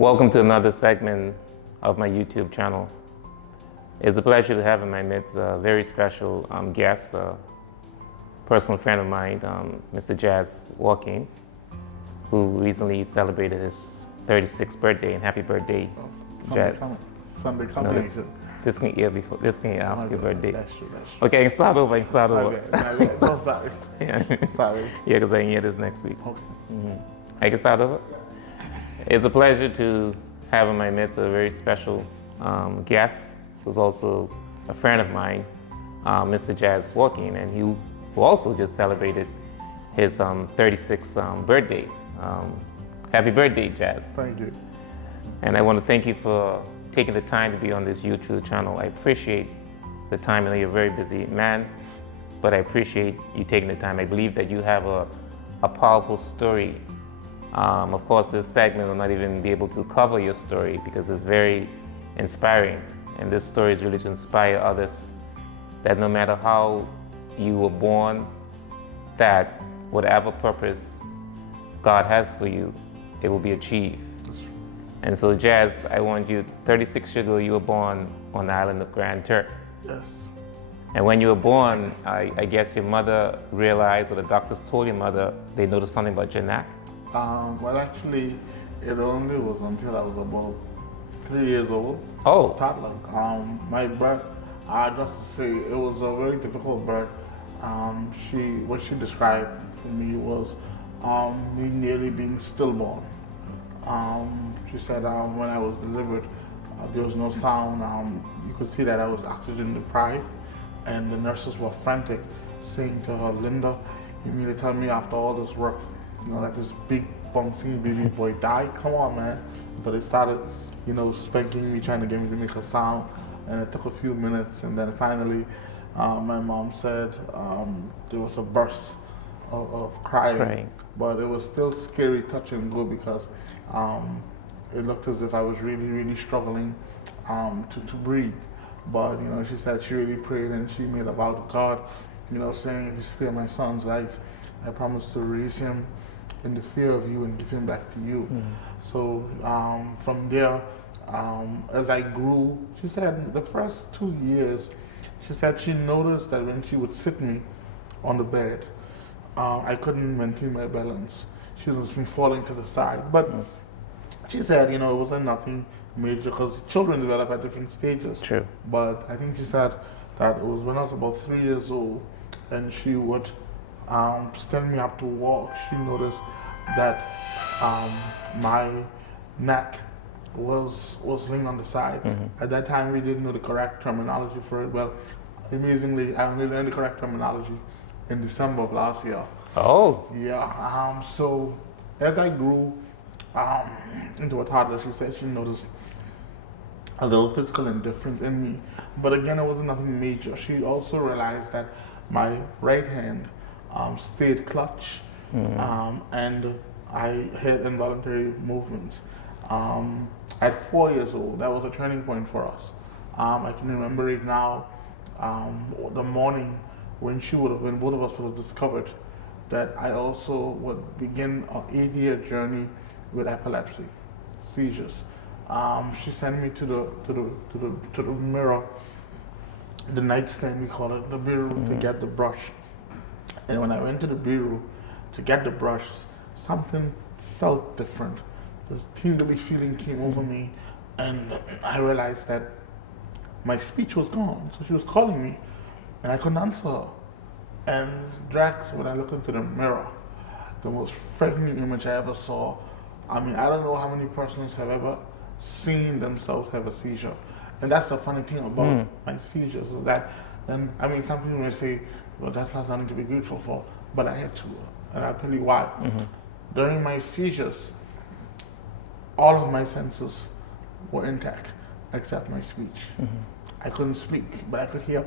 Welcome to another segment of my YouTube channel. It's a pleasure to have in my midst a very special guest, a personal friend of mine, Mr. Jas Walkin, who recently celebrated his 36th birthday, and happy birthday, Jas. Sunday coming. This can hear before, this can hear after your birthday. That's true. Okay, I can start over. Okay. No, sorry. Yeah. Sorry. Yeah, because I can hear this next week. Okay. I can start over? It's a pleasure to have in my midst a very special guest who's also a friend of mine, Mr. Jas Walkin, and he who also just celebrated his 36th birthday. Happy birthday, Jas. Thank you. And I want to thank you for taking the time to be on this YouTube channel. I appreciate the time. I know you're a very busy man, but I appreciate you taking the time. I believe that you have a powerful story. Of course, this segment will not even be able to cover your story because it's very inspiring. And this story is really to inspire others that no matter how you were born, that whatever purpose God has for you, it will be achieved. And so, Jas, I want you, 36 years ago, you were born on the island of Grand Turk. Yes. And when you were born, I guess your mother realized, or the doctors told your mother, they noticed something about your neck. Well, actually, it only was until I was about 3 years old. Oh. Toddler. My birth, just to say, it was a very difficult birth. What she described for me was me nearly being stillborn. She said when I was delivered, there was no sound. You could see that I was oxygen deprived, and the nurses were frantic, saying to her, "Linda, you mean to tell me after all this work, that this big bouncing baby boy died? Come on, man." So they started, spanking me, trying to get me to make a sound, and it took a few minutes, and then finally, my mom said there was a burst of crying. But it was still scary, touch and go, because it looked as if I was really, really struggling to breathe. But she said she really prayed, and she made a vow to God, saying, "If you spare my son's life, I promise to raise him in the fear of you and give him back to you." So from there, as I grew, she said the first 2 years, she said she noticed that when she would sit me on the bed, I couldn't maintain my balance. She was me falling to the side. But she said, it wasn't nothing major, because children develop at different stages. True. But I think she said that it was when I was about 3 years old, and she would stand me up to walk. She noticed that my neck was laying on the side. At that time, we didn't know the correct terminology for it. Well, amazingly, I only learned the correct terminology in December of last year. Oh. Yeah. So as I grew into a toddler, she said she noticed a little physical indifference in me. But again, it wasn't nothing major. She also realized that my right hand stayed clutch, and I had involuntary movements. At 4 years old, that was a turning point for us. I can remember it now, the morning when both of us would have discovered that I also would begin an 8-year journey with epilepsy, seizures. She sent me to the mirror, the nightstand, we call it, the bureau, to get the brush. And when I went to the bureau to get the brush, something felt different. This tingly feeling came over me, and I realized that my speech was gone. So she was calling me, and I couldn't answer her. And Drax, when I looked into the mirror, the most frightening image I ever saw. I mean, I don't know how many persons have ever seen themselves have a seizure. And that's the funny thing about my seizures, is that, and I mean, some people may say, well, that's not something to be grateful for, but I had to, and I'll tell you why. During my seizures, all of my senses were intact, except my speech. I couldn't speak, but I could hear,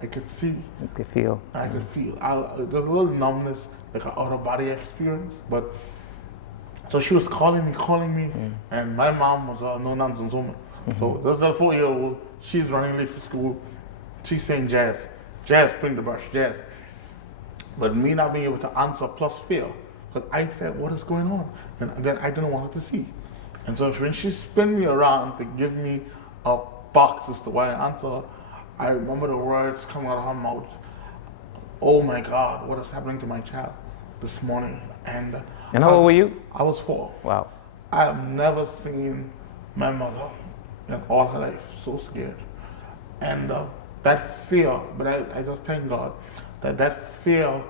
I could see. You could feel. I could feel. There's a little numbness, like an out-of-body experience, but so she was calling me, and my mom was a no-nonsense woman. So this little 4-year-old, she's running late for school. She's saying, Jas, bring the brush, Jas. But me not being able to answer plus fear, because I said, what is going on? And then I didn't want her to see. And so when she spun me around to give me a box as to why I answer, I remember the words coming out of her mouth. Oh my God, what is happening to my child this morning? And how old were you? I was 4. Wow. I have never seen my mother in all her life so scared. And that fear, but I just thank God that fear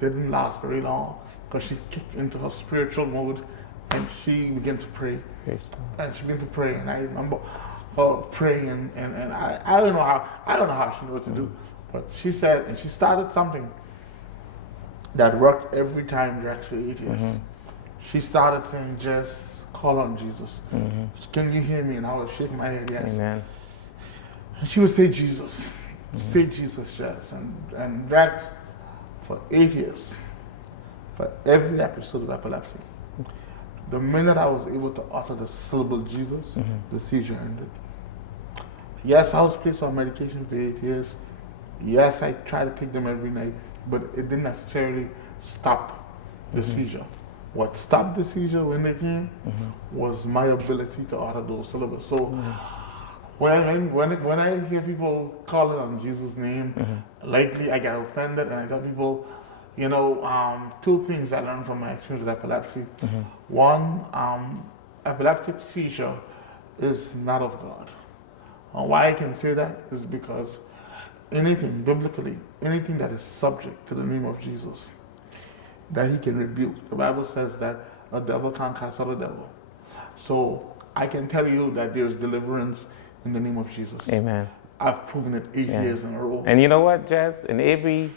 didn't last very long, because she kicked into her spiritual mode and she began to pray. And she began to pray, and I remember her praying, and I don't know how she knew what to do. But she said, and she started something that worked every time, Drax, for 8 years. She started saying, just call on Jesus. Can you hear me? And I was shaking my head, yes. Amen. And she would say Jesus. Say Jesus, Jas. And Drax, for 8 years, for every episode of epilepsy, the minute I was able to utter the syllable Jesus, the seizure ended. Yes, I was placed on medication for 8 years. Yes, I tried to take them every night, but it didn't necessarily stop the seizure. What stopped the seizure when they came was my ability to utter those syllables. So when I hear people calling on Jesus' name, lately I get offended, and I tell people, you know, 2 things I learned from my experience with epilepsy. One, epileptic seizure is not of God. Why I can say that is because anything, biblically, anything that is subject to the name of Jesus, that he can rebuke. The Bible says that a devil can't cast out a devil. So I can tell you that there's deliverance in the name of Jesus. Amen. I've proven it 8 years in a row. And you know what, Jas? And every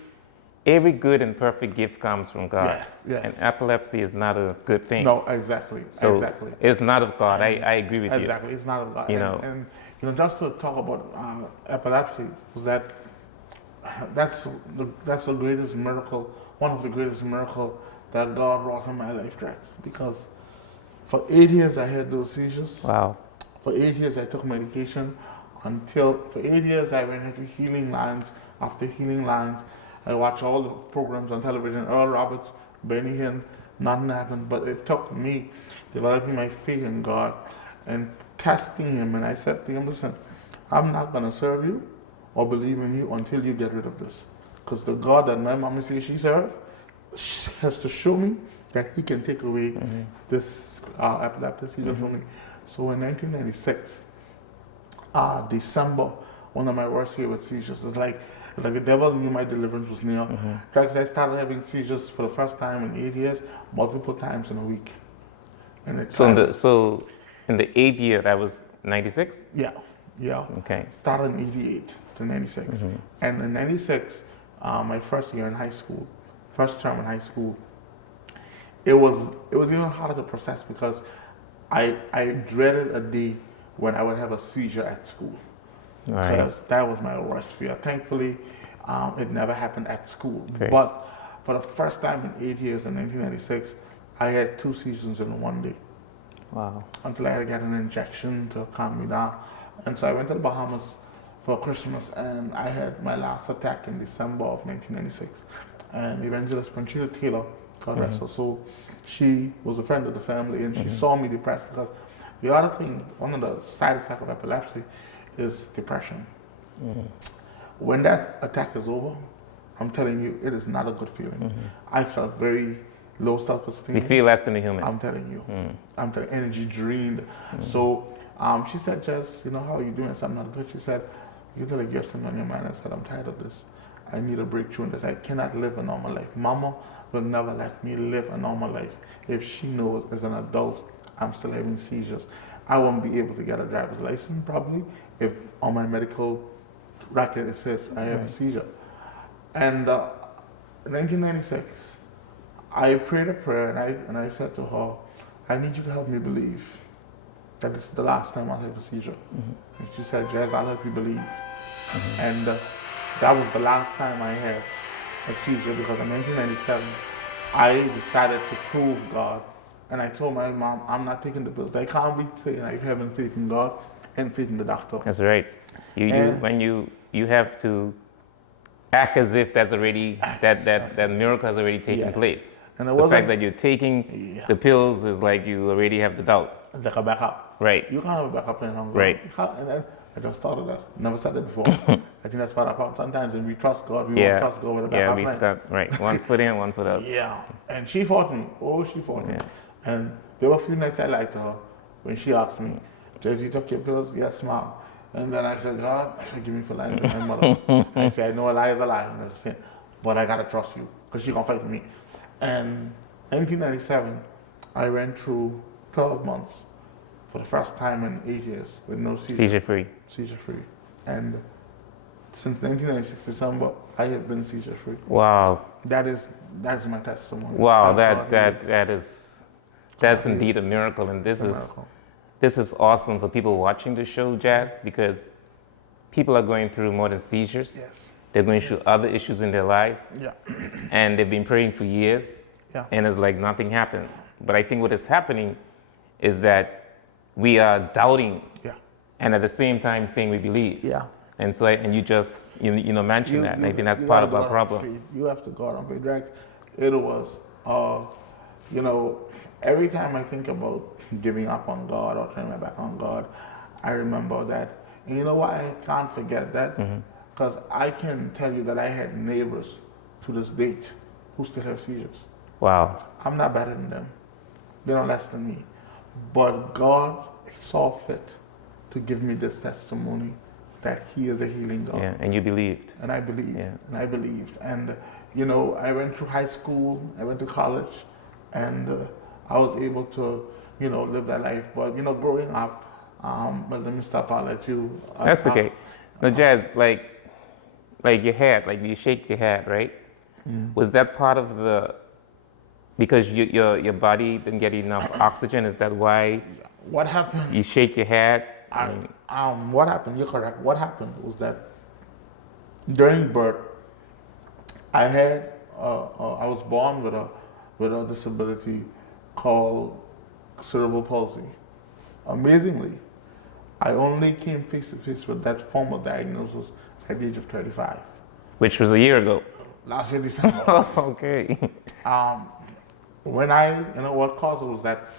good and perfect gift comes from God. And epilepsy is not a good thing. No, exactly. So exactly. It's not of God. I agree with you. Exactly, it's not of God. You know. And just to talk about epilepsy, was that's the greatest miracle, one of the greatest miracles that God wrought in my life, Drax. Because for 8 years I had those seizures. Wow. For 8 years I took medication for 8 years I went into healing lines after healing lines. I watched all the programs on television, Earl Roberts, Benny Hinn, nothing happened. But it took me developing my faith in God and testing him. And I said to him, listen, I'm not going to serve you or believe in you until you get rid of this. Because the God that my mom says she serves has to show me that he can take away this epileptic seizure from me. So in 1996, December, one of my worst years with seizures. It's like the devil knew my deliverance was near. I started having seizures for the first time in 8 years, multiple times in a week. And so in the 8th year, that was 96? Yeah. Okay. Started in 88 to 96. And in 96, my first year in high school, first term in high school, it was even harder to process because I dreaded a day when I would have a seizure at school. Because that was my worst fear. Thankfully, it never happened at school. But for the first time in 8 years, in 1996, I had 2 seizures in one day. Wow. Until I had to get an injection to calm me down. And so I went to the Bahamas for Christmas, and I had my last attack in December of 1996. And Evangelist Panchita Taylor, God rest her soul, she was a friend of the family, and she saw me depressed because the other thing, one of the side effects of epilepsy is depression. When that attack is over, I'm telling you, it is not a good feeling. I felt very low self-esteem. You feel less than a human. I'm telling you. I'm telling energy drained. So she said, Jas, you know, how are you doing? I said, I'm not good. She said, you look like you have something on your mind. I said, I'm tired of this. I need a breakthrough in this. I cannot live a normal life. Mama will never let me live a normal life. If she knows as an adult I'm still having seizures, I won't be able to get a driver's license probably if on my medical record it says I have a seizure. And in 1996, I prayed a prayer and I said to her, I need you to help me believe that this is the last time I'll have a seizure. And she said, Jas, I'll help you believe. And that was the last time I had a seizure because in 1997, I decided to prove God. And I told my mom, I'm not taking the pills. I can't be saying I haven't faith in God and faith in the doctor. That's right. When you have to act as if that's already that miracle has already taken place. And the fact that you're taking the pills is like you already have the doubt. It's like a backup. Right. You can't have a backup plan on God. Right. You can't, and then I just thought of that. Never said that before. I think that's part of the problem. Sometimes when we trust God, we won't trust God with a backup plan. Got, right. One foot in, one foot out. Yeah. And she fought me. Oh, she fought me. Yeah. And there were a few nights I lied to her when she asked me, Jas, you took your pills? Yes, mom. And then I said, God, forgive me for lying to my mother. I said, I know a lie is a lie, and that's a sin. But I gotta trust you, because she gonna fight with me. And 1997, I went through 12 months for the first time in 8 years with no seizure. Seizure-free. Seizure-free. And since 1996 December, I have been seizure-free. Wow. That is my testimony. Wow, that's indeed a miracle, and this is awesome for people watching the show, Jas, because people are going through more than seizures. Yes. They're going through other issues in their lives. Yeah. And they've been praying for years. Yeah. And it's like nothing happened. But I think what is happening is that we are doubting. Yeah. And at the same time saying we believe. Yeah. And so, and you just, mentioned that. And I think that's part of our problem. You have to go out on faith. Direct. It was, every time I think about giving up on God or turning my back on God, I remember that. And you know why I can't forget that? Because I can tell you that I had neighbors to this date who still have seizures. Wow. I'm not better than them. They're not less than me. But God saw fit to give me this testimony that He is a healing God. Yeah, and you believed. And I believed. Yeah. And I believed. And, I went through high school, I went to college, and I was able to, live that life. But, growing up, let me stop, I'll let you. That's okay. No, Jas, like your head, like you shake your head, right? Was that part of because your body didn't get enough oxygen? Is that why? What happened? You shake your head? What happened? You're correct. What happened was that during birth, I was born with a disability called cerebral palsy. Amazingly, I only came face to face with that form of diagnosis at the age of 35. Which was a year ago. Last year, December. Okay. What caused it was that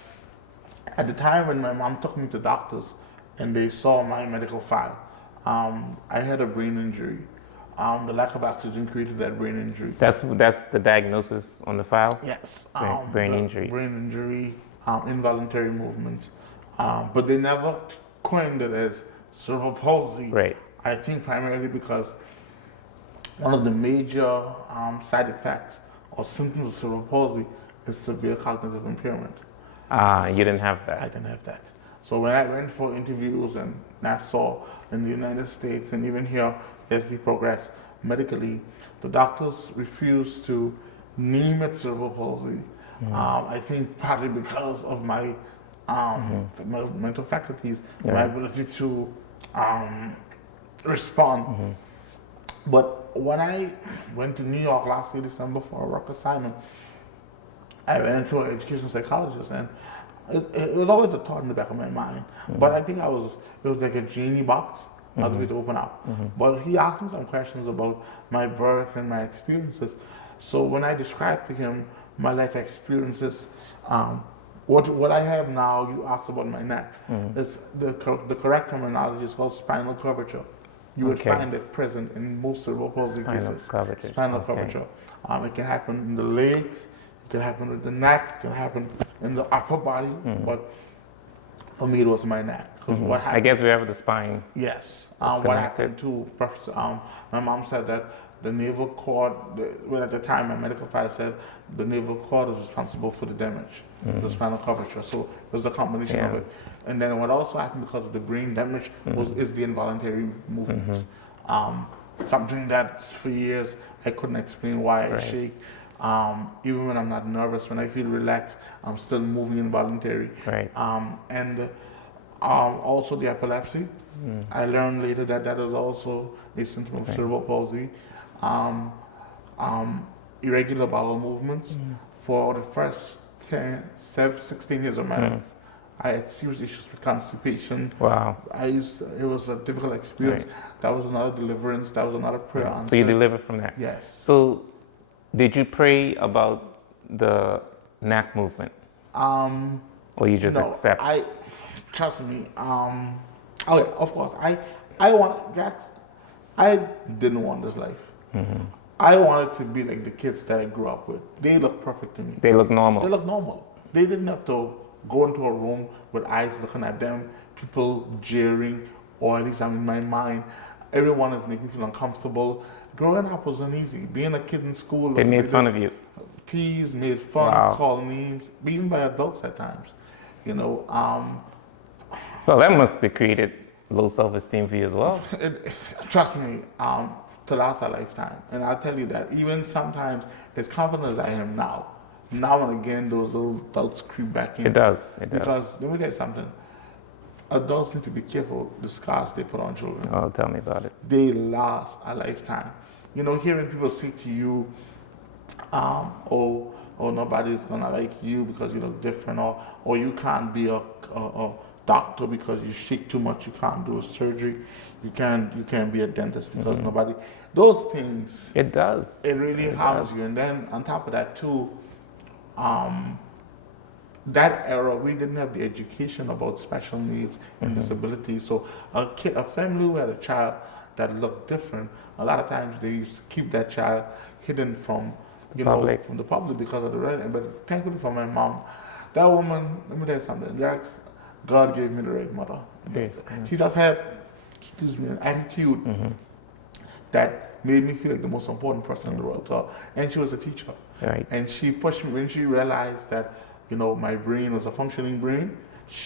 at the time when my mom took me to doctors and they saw my medical file, I had a brain injury. The lack of oxygen created that brain injury. That's the diagnosis on the file? Yes. Brain injury. Brain injury, involuntary movements. But they never coined it as cerebral palsy. Right. I think primarily because one of the major side effects or symptoms of cerebral palsy is severe cognitive impairment. You didn't have that. I didn't have that. So when I went for interviews and I saw in the United States and even here as we progress medically, the doctors refused to name it cerebral palsy. I think partly because of my mental faculties, my ability to respond. But when I went to New York last year, December, for a work assignment, I ran into an education psychologist, and it was always a thought in the back of my mind. But I think it was like a genie box, another way to open up. But he asked me some questions about my birth and my experiences. So when I described to him my life experiences, what I have now, you asked about my neck. It's the correct terminology is called spinal curvature. You would find it present in most cerebral palsy cases. Spinal curvature. It can happen in the legs, it can happen with the neck, it can happen in the upper body, but for me it was my neck. What happened, I guess we have the spine. Yes. What happened too, my mom said that the naval cord, at the time my medical file said the naval cord is responsible for the damage, the spinal curvature. So it was a combination of it. And then what also happened because of the brain damage is the involuntary movements. Something that for years I couldn't explain why I shake. Even when I'm not nervous, when I feel relaxed, I'm still moving involuntary. And also the epilepsy. I learned later that is also a symptom of cerebral palsy. Irregular bowel movements. For the first 16 years of my life, I had serious issues with constipation. Wow. It was a difficult experience. That was another deliverance. That was another prayer answer. So you delivered from that? Yes. So did you pray about the neck movement? Or you just accept? Trust me. Oh yeah, of course. I want Jax. I didn't want this life. I wanted to be like the kids that I grew up with. They look perfect to me. They look normal. They look normal. They didn't have to go into a room with eyes looking at them, people jeering, or at least I'm in my mind. Everyone is making me feel uncomfortable. Growing up wasn't easy. Being a kid in school. They made fun of you. Teased, made fun, Wow. called names, even by adults at times. You know, Well, that must have created low self-esteem for you as well. trust me, to last a lifetime. And I'll tell you that even sometimes, as confident as I am now and again, those little doubts creep back in. It does. It does. Because let me tell you something. Adults need to be careful the scars they put on children. Oh, tell me about it. They last a lifetime. You know, hearing people say to you, oh, nobody's gonna like you because you look different, or you can't be a doctor because you shake too much, you can't do a surgery, you can't be a dentist because nobody. Those things. It does. It really harms you. And then on top of that too, that era we didn't have the education about special needs and disabilities. So a family who had a child that looked different, a lot of times they used to keep that child hidden from from the public because of the red. But thankfully for my mom, that woman, let me tell you something, Jax, God gave me the right mother. Yes. She just had, an attitude that made me feel like the most important person in the world. So, and she was a teacher. Right. And she pushed me when she realized that, my brain was a functioning brain.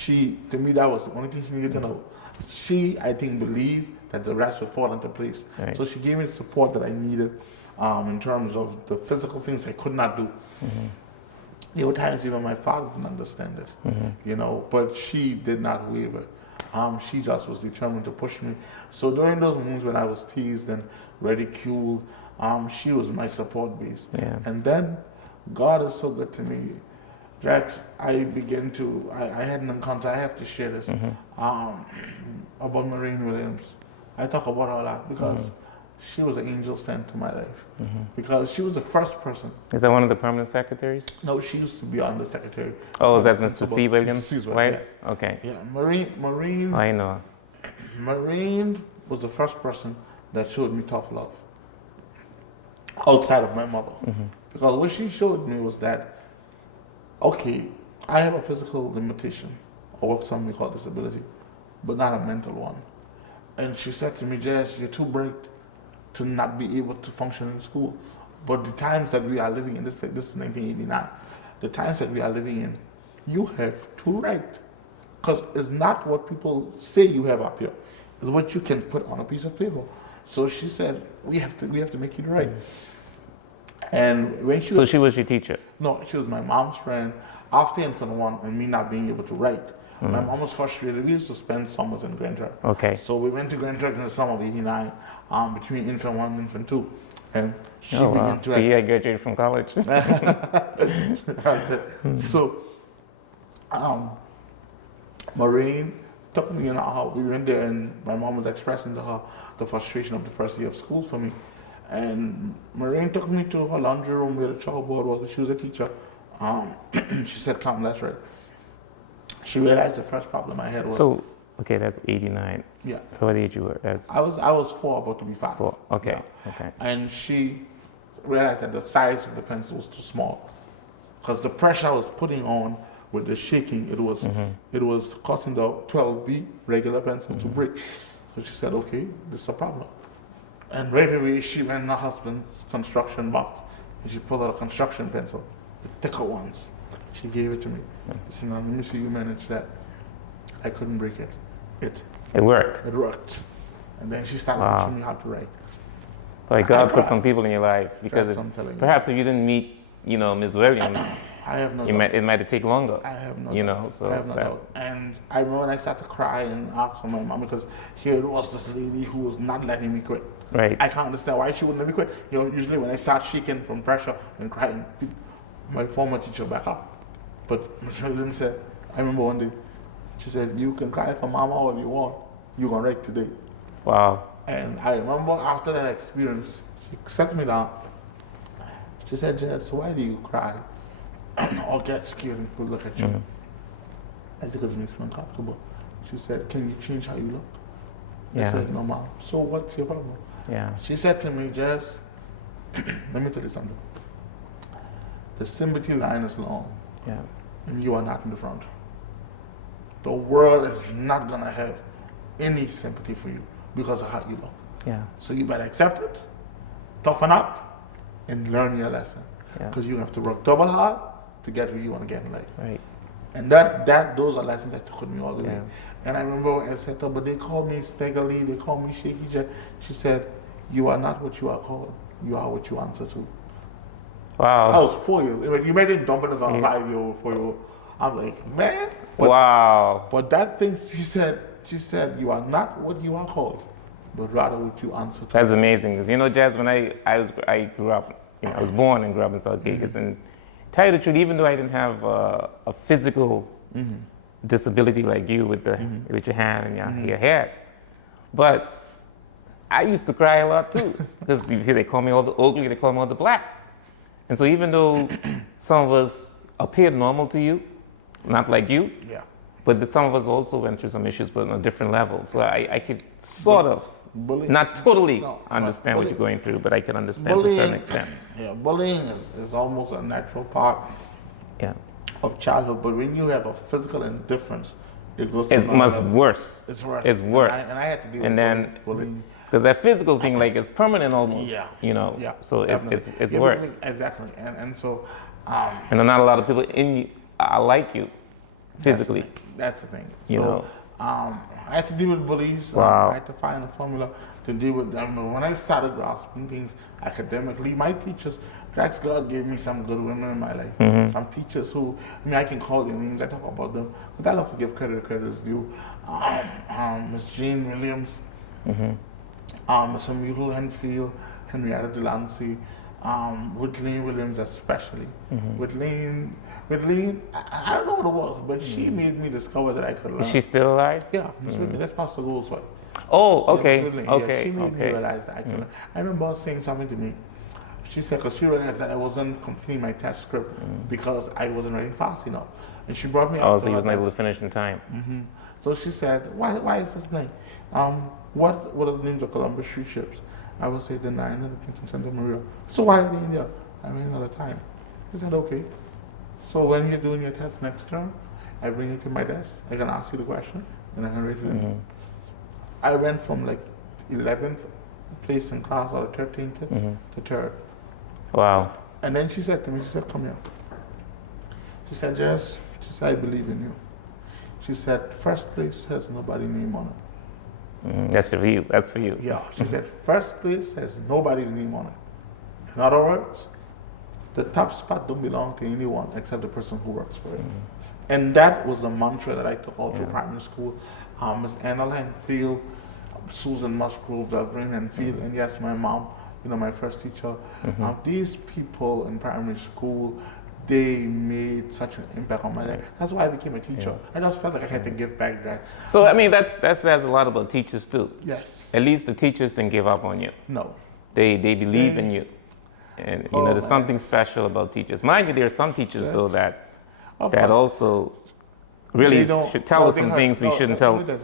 To me, that was the only thing she needed to know. She, I think, believed that the rest would fall into place. Right. So she gave me the support that I needed in terms of the physical things I could not do. There were times even my father didn't understand it, but she did not waver. She just was determined to push me. So during those moments when I was teased and ridiculed, she was my support base. Yeah. And then God is so good to me. Jax, I had an encounter, I have to share this, about Maureen Williams. I talk about her a lot because she was an angel sent to my life. Because she was the first person. Is that one of the permanent secretaries? No, she used to be undersecretary. Oh, is that Mr. C. Williams' wife? Yes. Okay. Yeah, Maureen. I know. Maureen was the first person that showed me tough love outside of my mother. Because what she showed me was that, okay, I have a physical limitation, or what some may call disability, but not a mental one. And she said to me, Jas, you're too bright to not be able to function in school. But the times that we are living in, this is 1989, the times that we are living in, you have to write. Because it's not what people say you have up here. It's what you can put on a piece of paper. So she said, we have to make you write. And when she she was your teacher? No, she was my mom's friend. After Infant 1 and me not being able to write, my mom was frustrated. We used to spend summers in Grand Turk. Okay. So we went to Grand Turk in the summer of '89, between Infant 1 and Infant 2. And she Oh, wow. began to See, I graduated from college. So, Maureen took me we went there and my mom was expressing to her the frustration of the first year of school for me. And Maureen took me to her laundry room where the chalkboard was. She was a teacher. She said, come, let's write. She realized the first problem I had was... So, okay, that's 89. Yeah. So what age you were? I was 4, about to be 5. 4, okay, Yeah. okay. And she realized that the size of the pencil was too small. Because the pressure I was putting on with the shaking, it was causing the 12B regular pencil to break. So she said, okay, this is a problem. And right away, she went in her husband's construction box and she pulled out a construction pencil, the thicker ones. She gave it to me. She said, now let me see you manage that. I couldn't break it. It worked. It worked. And then she started teaching me how to write. Like God put some people in your lives because perhaps if you didn't meet, Ms. Williams, I have no it might have taken longer. I have no doubt. So I have no doubt. And I remember when I started to cry and ask for my mom because here was this lady who was not letting me quit. Right. I can't understand why she wouldn't let me quit. Usually when I start shaking from pressure and crying, my former teacher back up. But Ms. Williams said, I remember one day, she said, you can cry for mama all you want. You're going to write today. Wow. And I remember after that experience, she sat me down. She said, Jas, why do you cry or get scared and people look at you? I said, because it makes me uncomfortable. She said, can you change how you look? I Yeah. said, no, Mom. So what's your problem? Yeah. She said to me, Jas, let me tell you something. The sympathy line is long, Yeah. and you are not in the front. The world is not going to have any sympathy for you because of how you look. Yeah. So you better accept it, toughen up, and learn your lesson. Yeah. Because you have to work double hard to get where you want to get in life. Right. And those are lessons that took me all the way. Yeah. And I remember when I said to her, but they call me Steggly, they call me Shaky Jas. She said, you are not what you are called. You are what you answer to. Wow. I was 4 years. When you made it dump it on a Yeah. 5-year-old, 4-year-old. I'm like, man. But, Wow. But that thing, she said, you are not what you are called, but rather what you answer to. That's amazing. Because, you know, Jas, when I grew up, you know, I was born and grew up in South Vegas. And to tell you the truth, even though I didn't have a physical disability like you with your hand and your head, but I used to cry a lot too. Because they call me all the ugly, they call me all the black. And so even though some of us appeared normal to you, not like you, Yeah. but some of us also went through some issues, but on a different level. So I could sort of, Bullying. not totally No, understand what bullying. you're going through, but I can understand to a certain extent. Yeah, bullying is almost a natural part Yeah. of childhood, but when you have a physical indifference, it goes to It's another much level. worse. It's worse. It's worse. And I had to deal And with then, bullying. because that physical thing, like, it's permanent almost, Yeah. you know, Yeah, so definitely. it's Yeah, worse. Exactly. And so, And not a lot of people in you are like you, physically. That's the thing. You know. I had to deal with bullies. Wow. I had to find a formula to deal with them. But when I started grasping things academically, my teachers, Drax God gave me some good women in my life. Some teachers who, I can call their names, I talk about them, but I love to give credit is due. Miss Jane Williams, Miss Muriel Henfield, Henrietta Delancey, with Lane Williams especially. With Lane, I don't know what it was, but she made me discover that I could learn. Is she still alive? Yeah, Miss Whitney, that's Pastor Gold's wife. Oh, okay, Yeah, Miss Whitney, okay, yeah, she made me okay. realize that I could learn. I remember her saying something to me. She said, because she realized that I wasn't completing my test script because I wasn't writing fast enough. And she brought me Oh, up so to you her wasn't able to desk. finish in time. So she said, why is this blank? What are the names of Columbus Street ships? I would say the 9 and the Kingston Santa Maria. So why are they in there? I ran out of time. I said, okay. So when you're doing your test next term, I bring you to my desk. I can ask you the question, and I can write it in. I went from like 11th place in class out of 13 kids to 3rd. Wow. And then she said to me, she said, come here. She said, Jas, she said, I believe in you. She said, first place has nobody's name on it. That's for you. That's for you. Yeah, she said, first place has nobody's name on it. In other words, the top spot don't belong to anyone except the person who works for it. And that was a mantra that I took all through primary school. Miss Anna Langfield, Susan Musgrove, Reverend Henfield, and yes, my mom, my first teacher. These people in primary school, they made such an impact on my life. That's why I became a teacher. I just felt like I had to give back that. So, I mean, that says a lot about teachers, too. Yes. At least the teachers didn't give up on you. No. They believe in you. And, there's something special about teachers. Mind you, there are some teachers, though, that also really should tell us some things we shouldn't tell. Teachers,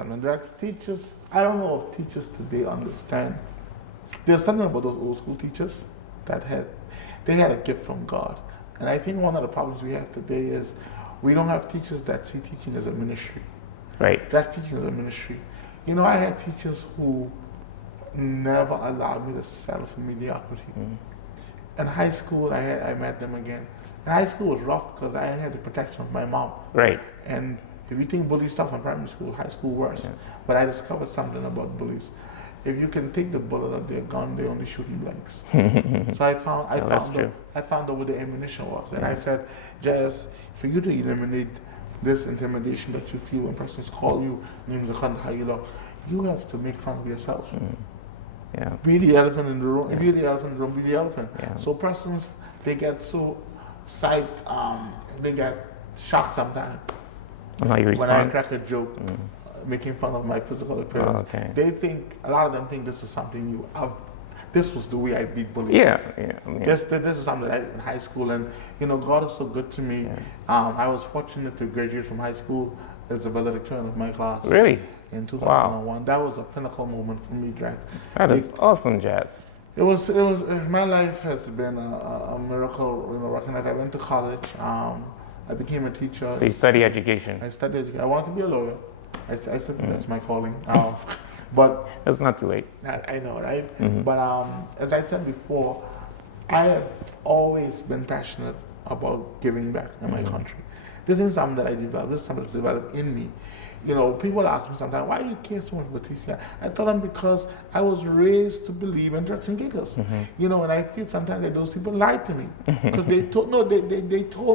I don't know if teachers today understand. There's something about those old school teachers that had a gift from God. And I think one of the problems we have today is we don't have teachers that see teaching as a ministry. Right. That's teaching as a ministry. I had teachers who never allowed me to settle for mediocrity. In high school, I met them again. In high school was rough because I had the protection of my mom. Right. And if you think bully stuff in primary school, high school worse. But I discovered something about bullies. If you can take the bullet of their gun, they only shoot in blanks. So I found out what the ammunition was. And I said, Jas, for you to eliminate this intimidation that you feel when persons call you names of how you look, you have to make fun of yourself. Yeah. Be the elephant in the room. If you're the elephant in the room, be the elephant. Yeah. So persons, they get so psyched, they get shocked sometimes. And how you When I respond? crack a joke, making fun of my physical appearance, okay. a lot of them think this is something new. This was the way I beat bullying. Yeah. This is something that I did in high school, and God is so good to me. I was fortunate to graduate from high school as the valedictorian of my class. Really? In 2001. That was a pinnacle moment for me, Drax. That is awesome, Jas. It was, my life has been a miracle, working. Like I went to college, I became a teacher. So you study education? I studied education. I wanted to be a lawyer. I still think that's my calling. But it's not too late. I know, right? But as I said before, I have always been passionate about giving back in my country. This is something that I developed. This is something that developed in me. People ask me sometimes, why do you care so much about TCI? I told them because I was raised to believe in drugs and giggles. And I feel sometimes that those people lied to me. Because they told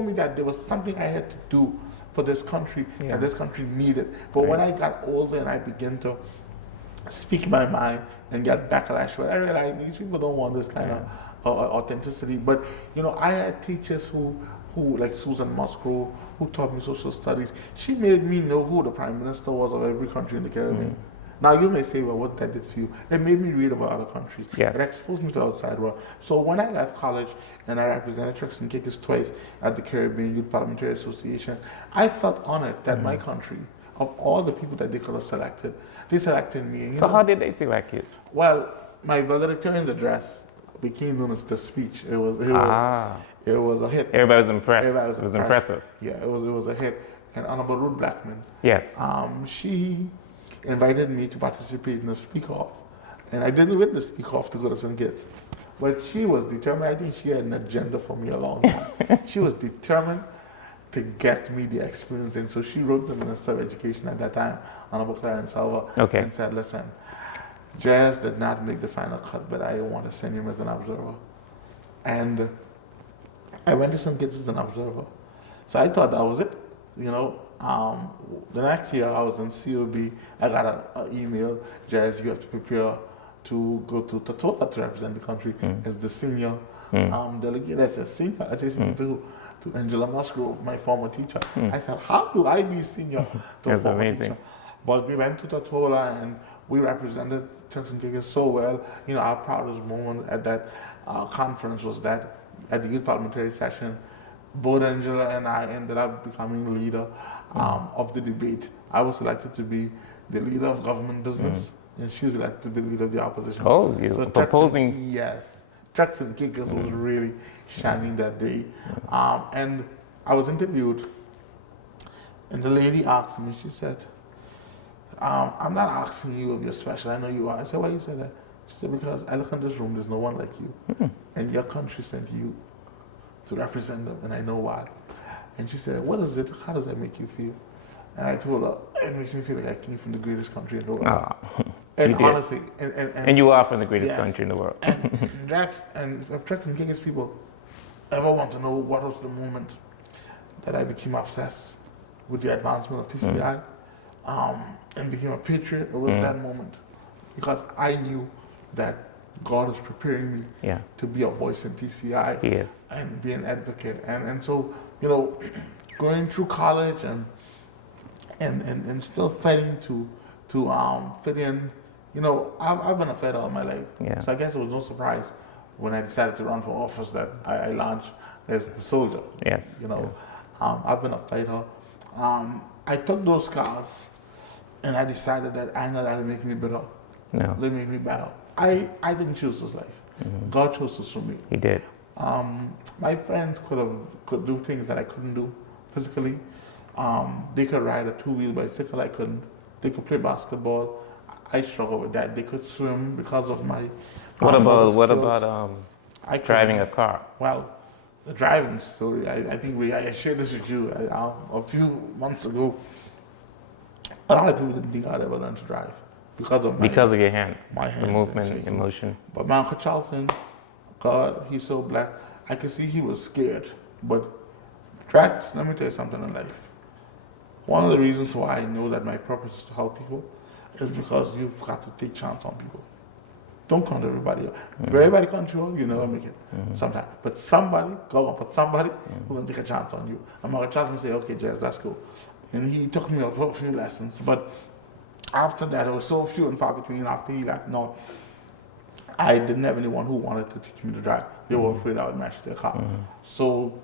me that there was something I had to do for this country that this country needed. But when I got older and I began to speak my mind and get backlash, I realized these people don't want this kind of authenticity. But, I had teachers who like Susan Musgrove, who taught me social studies. She made me know who the prime minister was of every country in the Caribbean. Now you may say, well, what that did for you? It made me read about other countries. Yes. It exposed me to the outside world. So when I left college and I represented Turks and Caicos twice at the Caribbean Youth Parliamentary Association, I felt honored that my country, of all the people that they could have selected, they selected me. So how did they select you? Well, my valedictorian's address became known as the speech. It was a hit. Everybody was impressed. It was impressive. Yeah, it was a hit. And Honorable Ruth Blackman. Yes. She invited me to participate in a speak-off. And I didn't win the speak-off to go to St. Kitts. But she was determined. I think she had an agenda for me a long time. She was determined to get me the experience. And so she wrote the Minister of Education at that time, Honorable Clarence Salva, and said, listen, Jas did not make the final cut, but I want to send him as an observer. And I went to St. Kitts as an observer. So I thought that was it. The next year I was in COB. I got an email, Jas, you have to prepare to go to Totola to represent the country as the senior delegate. I said, senior? I said, senior to Angela Musgrove, my former teacher. I said, how do I be senior to a former teacher? But we went to Totola and we represented Turks and Caicos so well. Our proudest moment at that conference was that at the youth parliamentary session, both Angela and I ended up becoming leader of the debate. I was selected to be the leader of government business, and she was elected to be the leader of the opposition. Oh, you're proposing? Yes. Turks and Caicos was really shining that day. And I was interviewed, and the lady asked me, she said, I'm not asking you if you're special, I know you are. I said, why you said that? She said, because I look in this room, there's no one like you. And your country sent you to represent them, and I know why. And she said, what is it? How does that make you feel? And I told her, it makes me feel like I came from the greatest country in the world. And honestly, and you are from the greatest country in the world. And Drax, and if Turks and Caicos people ever want to know what was the moment that I became obsessed with the advancement of TCI and became a patriot, it was that moment. Because I knew that God is preparing me to be a voice in TCI and be an advocate. And so, going through college and still fighting to fit in, I've been a fighter all my life. So I guess it was no surprise when I decided to run for office that I launched as the soldier. I've been a fighter. I took those scars and I decided that I know that'll make me better. They make me better. I didn't choose this life. God chose this for me. He did. My friends could do things that I couldn't do physically. They could ride a two-wheel bicycle, I couldn't. They could play basketball. I struggle with that. They could swim because of my. What about driving a car? Well, the driving story. I think I shared this with you a few months ago. A lot of people didn't think I'd ever learn to drive because of your hands, the movement, emotion. But my Uncle Charlton, God, he's so black. I could see he was scared. But Drax, let me tell you something in life. One of the reasons why I know that my purpose is to help people is because you've got to take chance on people. Don't count everybody up. If everybody counts you up, you never make it sometimes. But somebody, God will put somebody who's going to take a chance on you. And my Charlton say, okay, Jas, let's go. And he took me for a few lessons. But after that, it was so few and far between. After he left, no, I didn't have anyone who wanted to teach me to drive. They were afraid I would mash their car. So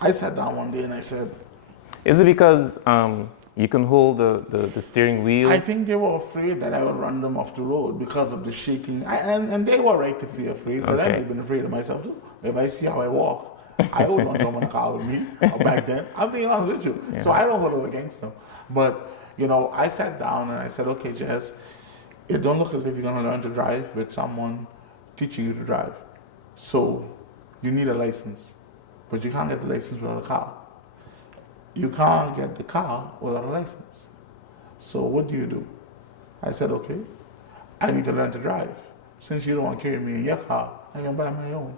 I sat down one day and I said, is it because You can hold the steering wheel. I think they were afraid that I would run them off the road because of the shaking. And they were right to be afraid, because I might have been afraid of myself too. If I see how I walk, I would want someone in the car with me back then. I'm being honest with you. Yeah. So I don't hold it against them. But, you know, I sat down and I said, okay, Jas, it don't look as if you're going to learn to drive with someone teaching you to drive. So you need a license, but you can't get the license without a car. You can't get the car without a license. So what do? I said, okay, I need to learn to drive. Since you don't want to carry me in your car, I can buy my own.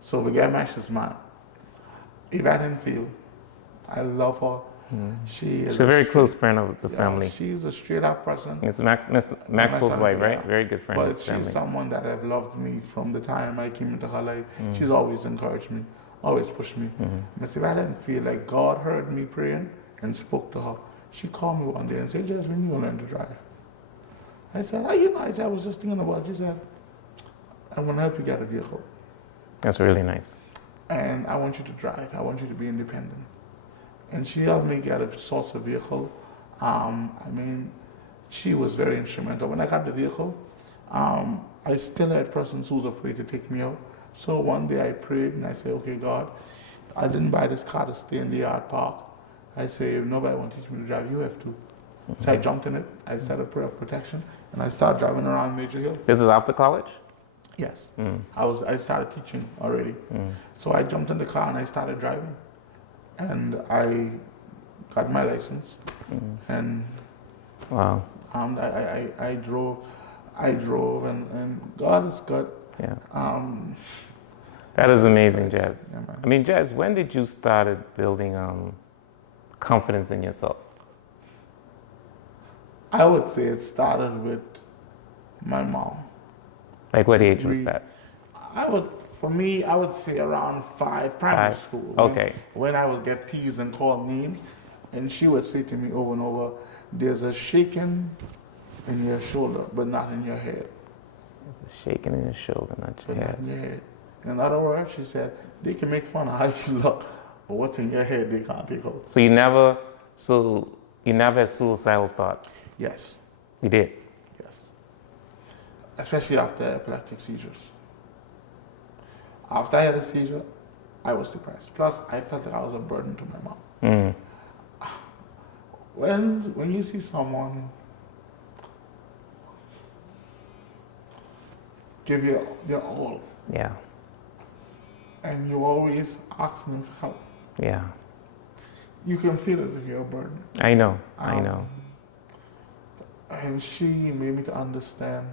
So the guy matched his mind. If I didn't feel, I love her. She's a very close friend of the family. She's a straight up person. It's Maxwell's wife, right? Very good friend of the family. But she's someone that have loved me from the time I came into her life. She's always encouraged me, always pushed me. But if I didn't feel like God heard me praying and spoke to her, she called me one day and said, Jas, when you learn to drive? I said, I was just thinking about it. She said, I'm going to help you get a vehicle. That's really nice. And I want you to drive. I want you to be independent. And she helped me get a source of vehicle. She was very instrumental. When I got the vehicle, I still had persons who was afraid to take me out. So one day I prayed and I said, okay, God, I didn't buy this car to stay in the yard park. I say, if nobody wants to teach me to drive, you have to. So I jumped in it. I said a prayer of protection, and I started driving around Major Hill. This is after college? Yes. I started teaching already. So I jumped in the car and I started driving. And I got my license. And wow. I drove and God is good. Yeah. That is amazing, Jas. Yeah, I mean, Jas, when did you start building confidence in yourself? I would say it started with my mom. Like what age was that? I would say around 5, primary school. Okay. When I would get teased and called names, and she would say to me over and over, there's a shaking in your shoulder, but not in your head. There's a shaking in your shoulder, not your head. Not in your head. In other words, she said, they can make fun of how you look, but what's in your head, they can't take out. So you never had suicidal thoughts? Yes. You did? Yes. Especially after epileptic seizures. After I had a seizure, I was depressed. Plus, I felt like I was a burden to my mom. When you see someone give you your all, yeah, and you always ask them for help, yeah, you can feel as if you're a burden. I know. And she made me to understand,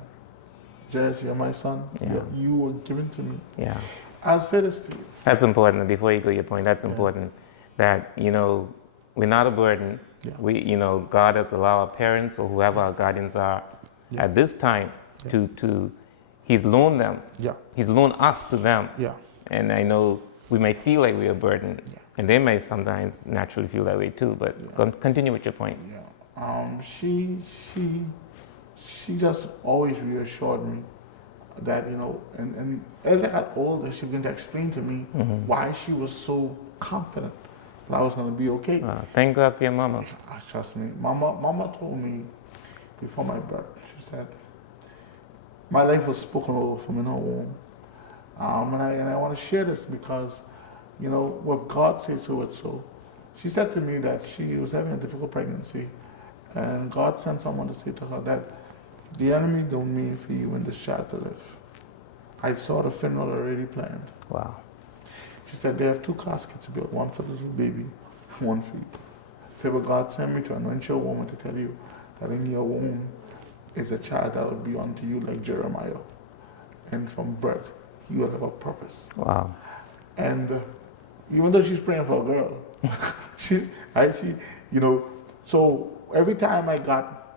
Jas, you're my son. Yeah. You were given to me. Yeah. I'll say this to you. That's important. Before you go to your point, that's important. That, we're not a burden. Yeah. We, God has allowed our parents or whoever our guardians are at this time to He's loaned them. Yeah. He's loaned us to them. Yeah. And I know we may feel like we're a burden. Yeah. And they may sometimes naturally feel that way too. But continue with your point. Yeah. She just always reassured me that, and as I got older, she began to explain to me why she was so confident that I was going to be okay. Thank God for your mama. Trust me. Mama told me before my birth, she said, my life was spoken over from in her womb. And I want to share this because, what God says so, it's so. She said to me that she was having a difficult pregnancy, and God sent someone to say to her that the enemy don't mean for you and this child to live. I saw the funeral already planned. Wow. She said they have 2 caskets built, one for the little baby, one for you. She said, but God sent me to anoint your woman to tell you that in your womb is a child that will be unto you like Jeremiah. And from birth, he will have a purpose. Wow. And even though she's praying for a girl, so every time I got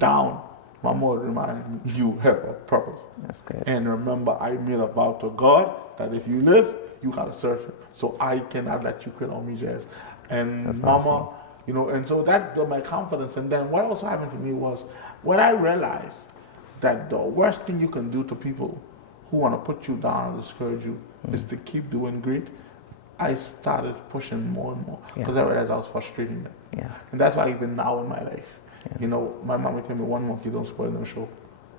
down, my mother reminded me, you have a purpose. That's good. And remember, I made a vow to God that if you live, you got to serve him. So I cannot let you quit on me, Jas. And that's Mama, awesome. And so that built my confidence. And then what also happened to me was when I realized that the worst thing you can do to people who want to put you down and discourage you is to keep doing great, I started pushing more and more because I realized I was frustrating them. Yeah. And that's why even now in my life, you know, my mom would tell me 1 month you don't spoil no show.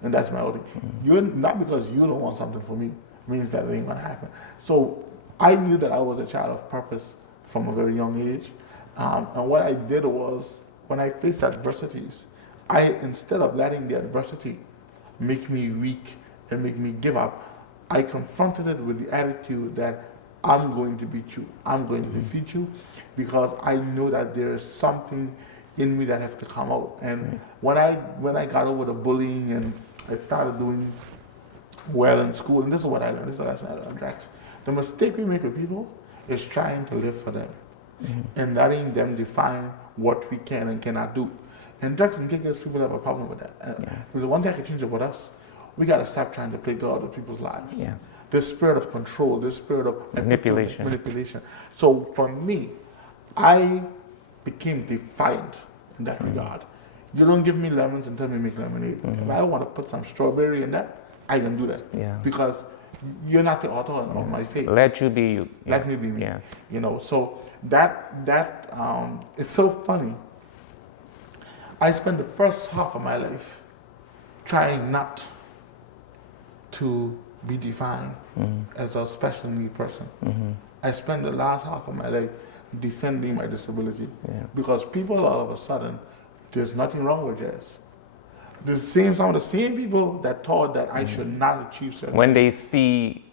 And that's my other thing. You're not because you don't want something for me means that it ain't gonna happen. So I knew that I was a child of purpose from a very young age. And what I did was when I faced adversities, instead of letting the adversity make me weak and make me give up, I confronted it with the attitude that I'm going to beat you. I'm going to defeat you because I know that there is something in me that has to come out. And when I got over the bullying and I started doing well in school, and this is what I learned, this is the lesson I learned, Drax. The mistake we make with people is trying to live for them and letting them define what we can and cannot do. And Drax and KKS people have a problem with that. The one thing I can change about us, we got to stop trying to play God with people's lives. Yes. This spirit of control, this spirit of manipulation. So for me, I became defiant in that regard. You don't give me lemons and tell me to make lemonade. If I want to put some strawberry in that, I can do that. Yeah. Because you're not the author of my faith. Let you be you. Let me be me. Yeah. You know, so that it's so funny. I spent the first half of my life trying not to be defined as a special need person. I spent the last half of my life defending my disability because people all of a sudden, there's nothing wrong with Jas. Some of the same people that thought that I should not achieve certain when they see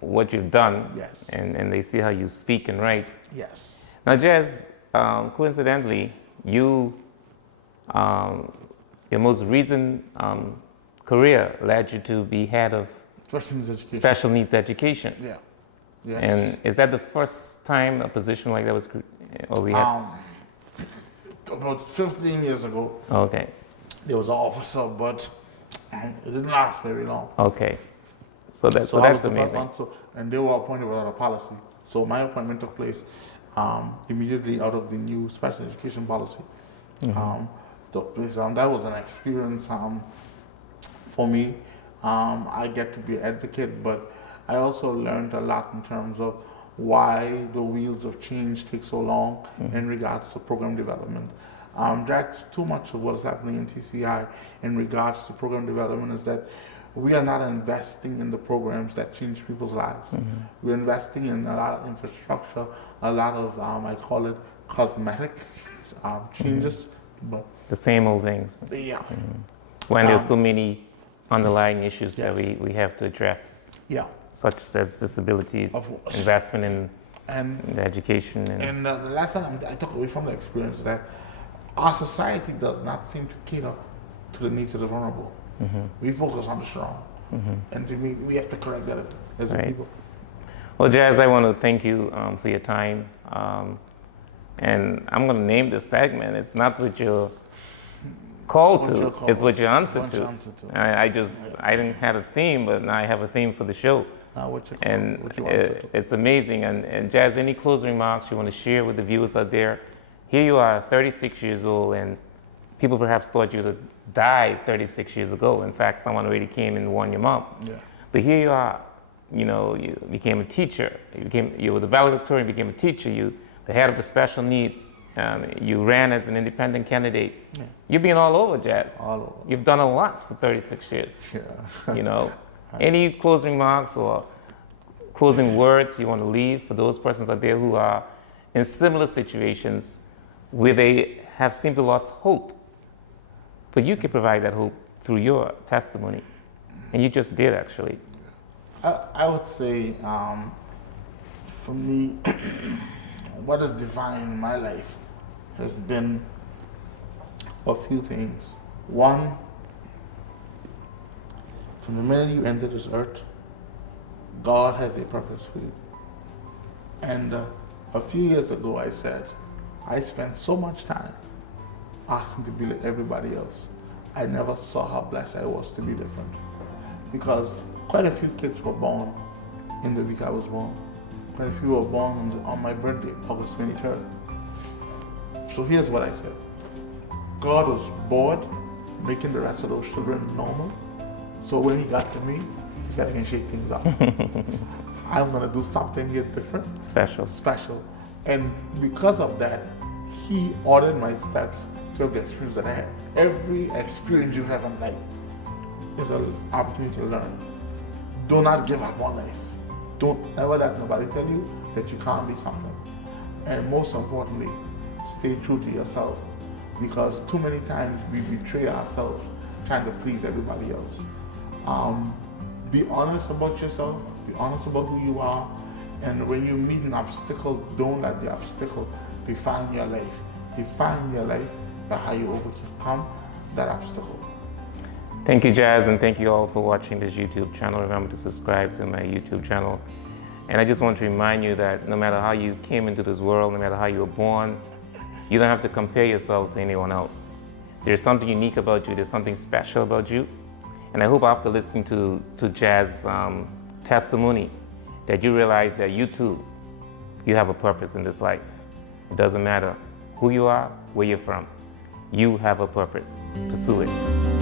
what you've done, yes, and they see how you speak and write. Yes. Now, Jas, coincidentally, your most recent career led you to be head of special needs education. Yeah. Yes. And is that the first time a position like that was, or we had? About 15 years ago. Okay. There was an officer, but it didn't last very long. Okay. So that's amazing. And they were appointed without a policy. So my appointment took place immediately out of the new special education policy. Took place. That was an experience for me. I get to be an advocate, but I also learned a lot in terms of why the wheels of change take so long in regards to program development. Drax, too much of what is happening in TCI in regards to program development is that we are not investing in the programs that change people's lives. We're investing in a lot of infrastructure, a lot of, I call it cosmetic changes. But the same old things. Yeah. When there's so many underlying issues that we have to address. Yeah. Such as disabilities, investment in the education. And the lesson I took away from the experience is that our society does not seem to cater to the needs of the vulnerable. We focus on the strong. And to me, we have to correct that as a people. Well, Jas, I want to thank you for your time. And I'm going to name this segment. It's not what you're called to, it's what you answer to. I didn't have a theme, but now I have a theme for the show. It's amazing. And Jas, any closing remarks you want to share with the viewers out there? Here you are, 36 years old, and people perhaps thought you had died 36 years ago. In fact, someone already came and warned your mom. Yeah. But here you are, you became a teacher. You were the valedictorian, became a teacher. You the head of the special needs. You ran as an independent candidate. Yeah. You've been all over, Jas. All over. You've done a lot for 36 years. Yeah. Any closing remarks or closing words you want to leave for those persons out there who are in similar situations where they have seemed to lost hope, but you can provide that hope through your testimony, and you just did actually. I would say, for me, what has defined my life has been a few things. One, from the minute you enter this earth, God has a purpose for you. And a few years ago I said, I spent so much time asking to be like everybody else. I never saw how blessed I was to be different. Because quite a few kids were born in the week I was born. Quite a few were born on my birthday, August 23rd. So here's what I said. God was bored making the rest of those children normal. So when he got to me, he said he can shake things up. I'm going to do something here different, Special. And because of that, he ordered my steps to have the experience that I had. Every experience you have in life is an opportunity to learn. Do not give up on life. Don't ever let nobody tell you that you can't be something. And most importantly, stay true to yourself, because too many times we betray ourselves trying to please everybody else. Be honest about yourself, be honest about who you are, and when you meet an obstacle, don't let the obstacle define your life. Define your life by how you overcome that obstacle. Thank you, Jas, and thank you all for watching this YouTube channel. Remember to subscribe to my YouTube channel. And I just want to remind you that no matter how you came into this world, no matter how you were born, you don't have to compare yourself to anyone else. There's something unique about you, there's something special about you. And I hope after listening to Jas' testimony that you realize that you too, you have a purpose in this life. It doesn't matter who you are, where you're from. You have a purpose. Pursue it.